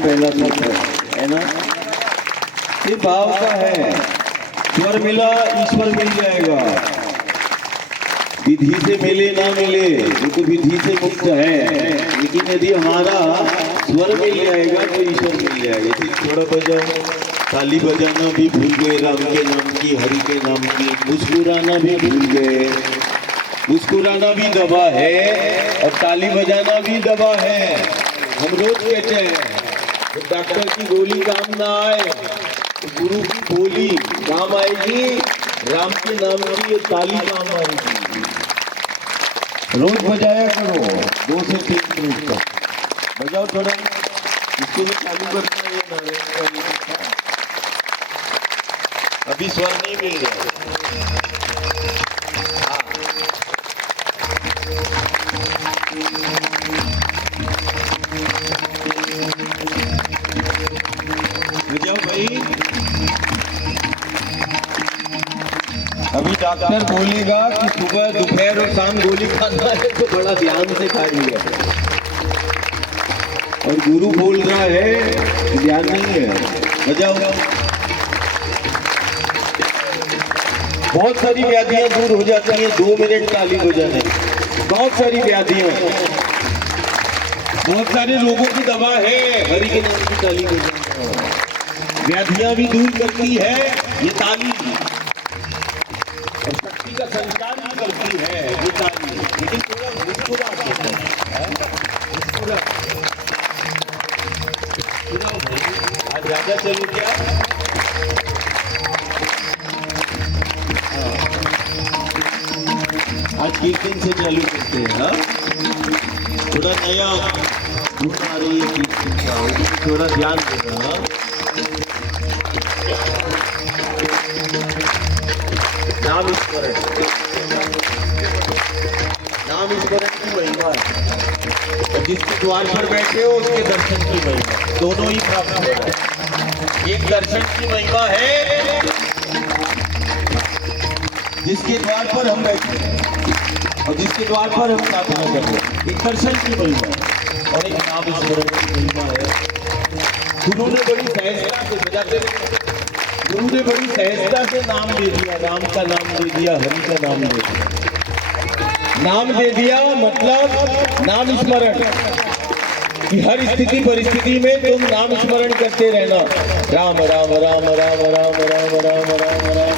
पहला सूत्र है ना, ये भाव का है। स्वर मिला ईश्वर मिल जाएगा, विधि से मिले ना मिले वो तो विधि से मुक्त है, लेकिन यदि हमारा स्वर मिल जाएगा तो ईश्वर मिल जाएगा। थोड़ा बजाओ, ताली बजाना भी भूल गए राम के नाम की, हरि के नाम की, मुस्कुराना भी भूल गए। मुस्कुराना भी दवा है और ताली बजाना भी दवा है। हम रोज कहते हैं डॉक्टर की गोली काम ना आए तो गुरु की बोली काम आएगी, राम के नाम की ये ताली काम आएगी। रोज बजाया करो 2 से 3 मिनट तक बजाओ थोड़ा, इसके लिए चालू करना है ये अभी स्वर नहीं मिल रहा। बजाओ भाई, अभी डॉक्टर बोलेगा कि सुबह दोपहर और शाम गोली खाना है तो बड़ा ध्यान से खाइए, और गुरु बोल रहा है ध्यान नहीं है। बजाओ, बहुत सारी व्याधियां दूर हो जाती हैं 2 मिनट ताली बजाने। बहुत सारी व्याधियां, बहुत सारे लोगों की दवा है हरि के नाम की ताली बजाना। व्याधियां भी दूर करती है ये ताली, और शक्ति का संचार भी करती है ये ताली। लेकिन थोड़ा मुस्कुरा आज ज्यादा चलो क्या, आज कीर्तन से चालू करते हैं। हाँ, थोड़ा नया धुन आ रही है कीर्तन का, थोड़ा ध्यान देना। नाम स्मरण, नाम स्मरण की महिमा है, और जिसके द्वार पर बैठे हो उसके दर्शन की महिमा, दोनों ही प्राप्त हो रहा है। एक दर्शन की महिमा है जिसके द्वार पर हम बैठे हैं, और जिसके द्वार पर हम प्रार्थना कर रहे हैं, एक दर्शन की महिमा और एक नाम स्मरण की महिमा है। गुरु ने बड़ी सहजता से बजाते, गुरु ने बड़ी सहजता से नाम दे दिया, राम का नाम दे दिया, हरि का नाम दे दिया। नाम दे दिया मतलब नाम स्मरण, कि हर स्थिति परिस्थिति में तुम नाम स्मरण करते रहना। राम राम राम राम राम राम राम राम राम राम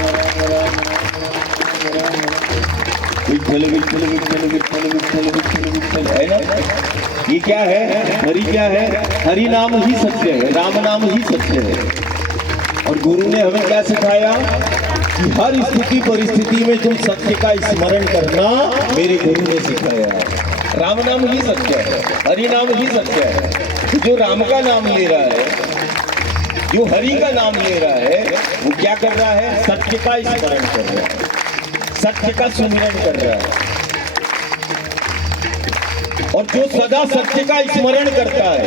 विठ्ठल विठ्ठल विठ्ठल विठ्ठल विठ्ठल विठ्ठल विठ्ठल, है ना। ये क्या है, हरि क्या है, हरि नाम ही सत्य है, राम नाम ही सत्य है। और गुरु ने हमें क्या सिखाया कि हर स्थिति परिस्थिति में तुम सत्य का स्मरण करना, मेरे गुरु ने सिखाया। राम नाम ही सत्य है, हरि नाम ही सत्य है। जो राम का नाम ले रहा है, जो हरि का नाम ले रहा है, वो क्या कर रहा है, सत्य का स्मरण कर रहा है, सत्य का सुमिरन कर रहा है। और जो सदा सत्य का स्मरण करता है,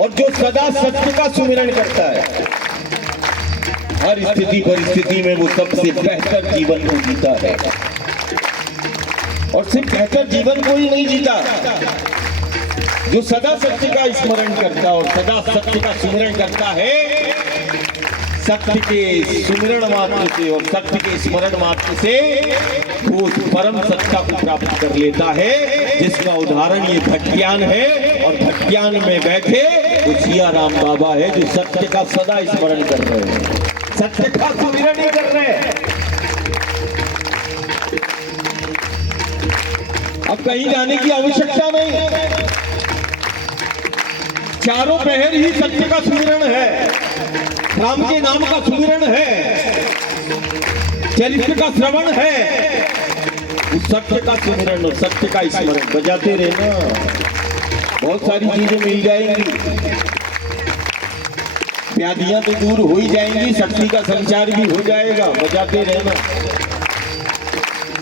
और जो सदा सत्य का सुमिरन करता है, हर स्थिति परिस्थिति में वो सबसे बेहतर जीवन को जीता है। और सिर्फ बेहतर जीवन कोई नहीं जीता, जो सदा सत्य का स्मरण करता और सदा सत्य का सुमिरन करता है, सत्य के सुमिरण मात्र से और सत्य के स्मरण मात्र से वो परम सत्ता को प्राप्त कर लेता है, जिसका उदाहरण ये भटज्ञान है। और भटज्ञान में बैठे वो सिया राम बाबा है, जो सत्य का सदा स्मरण कर रहे हैं, सत्य का सुमिरण ही कर रहे हैं। अब कहीं जाने की आवश्यकता नहीं, चारों पहर ही सत्य का सुमिरण है, राम के नाम का सुमिरण है, चरित्र का श्रवण है, उस सत्य का सुमिरण और सत्य का स्मरण बजाते रहना। बहुत सारी चीजें मिल जाएंगी, व्याधियां तो दूर हो ही जाएंगी, शक्ति का संचार भी हो जाएगा, बजाते रहना।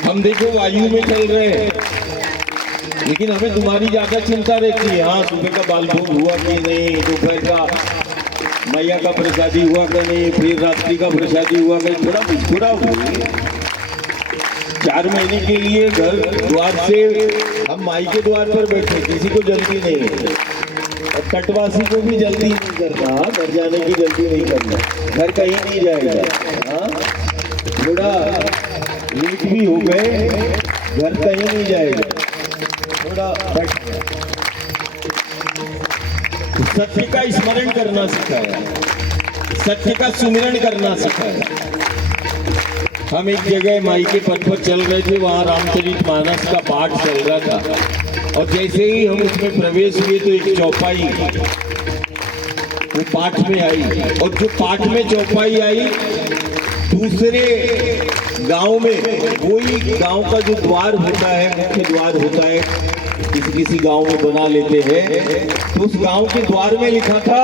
हम देखो वायु में चल रहे हैं, लेकिन हमें तुम्हारी ज्यादा चिंता रहती है। हाँ, सुबह का बाल भोग हुआ कि नहीं, दोपहर का मैया का प्रसादी हुआ कि नहीं, फिर रात्रि का प्रसादी हुआ कि थोड़ा मुस्कुरा हुई। 4 महीने के लिए घर द्वार से हम माई के द्वार पर बैठे, किसी को जल्दी नहीं है, और कटवासी को भी जल्दी नहीं करना, घर जाने की जल्दी नहीं करना, घर कहीं नहीं जाएगा। हाँ, थोड़ा लेट भी हो गए, घर कहीं नहीं जाएगा, थोड़ा सत्य का स्मरण करना सिखाया, सत्य का सुमिरन करना सिखाया। हम एक जगह माई के पथ पर चल रहे थे, वहाँ रामचरितमानस का पाठ चल रहा था और जैसे ही हम उसमें प्रवेश हुए तो एक चौपाई वो पाठ में आई और जो पाठ में चौपाई आई दूसरे गांव में, वही गांव का जो द्वार होता है, मुख्य द्वार होता है, किसी गांव में बना लेते हैं, तो उस गांव के द्वार में लिखा था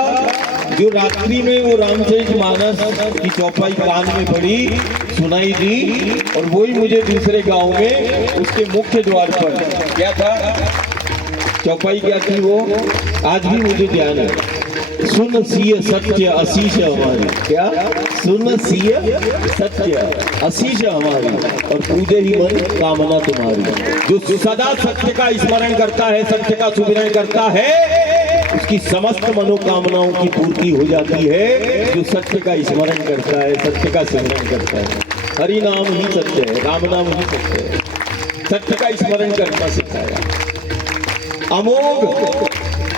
जो रात्रि में वो रामचरितमानस की चौपाई कान में पड़ी, सुनाई दी और वही मुझे दूसरे गांव में उसके मुख्य द्वार पर क्या था, चौपाई क्या थी वो आज भी मुझे ध्यान है। सुन सिय सत्य असीश हमारी, क्या सुन सिय सत्य असीश हमारी और पूजे ही मन कामना तुम्हारी। जो सदा सत्य का स्मरण करता है, सत्य का सुमिरन करता है, उसकी समस्त मनोकामनाओं की पूर्ति हो जाती है। जो सत्य का स्मरण करता है, सत्य का सिमरन करता है, हरि नाम ही सत्य है, राम नाम ही सत्य है, सत्य का स्मरण करना सिखाया। अमोघ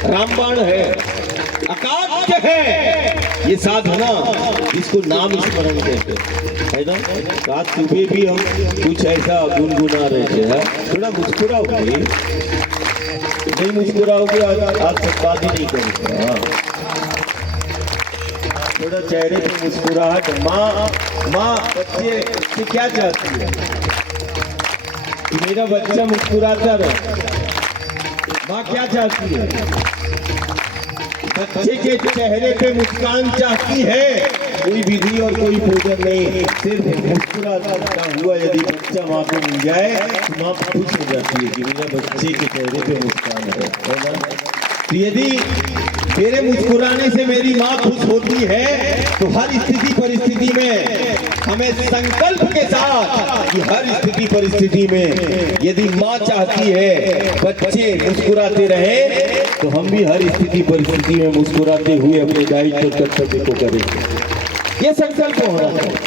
रामबाण है, अकाट्य है ये साधना, इसको नाम स्मरण कहते है ना। रात सुबह भी हम कुछ ऐसा गुनगुना रहे थे, थोड़ा मुस्कुराओगे, नहीं मुस्कुराओगे आज तक बात ही नहीं करेंगे। थोड़ा चेहरे पे मुस्कुराहट। माँ बच्चे से क्या चाहती है कि मेरा बच्चा मुस्कुराता रहे। माँ क्या चाहती है? बच्चे के चेहरे पे मुस्कान चाहती है, कोई विधि और कोई भोजन नहीं, सिर्फ मुस्कुराता हुआ यदि बच्चा माँ को मिल जाए तो माँ खुश हो जाती है कि मेरा बच्चे के चेहरे पे मुस्कान है ना। तो यदि मेरे मुस्कुराने से मेरी माँ खुश होती है तो हर स्थिति परिस्थिति में हमें संकल्प के साथ कि हर स्थिति परिस्थिति में यदि माँ चाहती है बच्चे मुस्कुराते रहे तो हम भी हर स्थिति परिस्थिति में मुस्कुराते हुए अपने दायित्व कर्तव्य को करें। ये संकल्प होना चाहिए।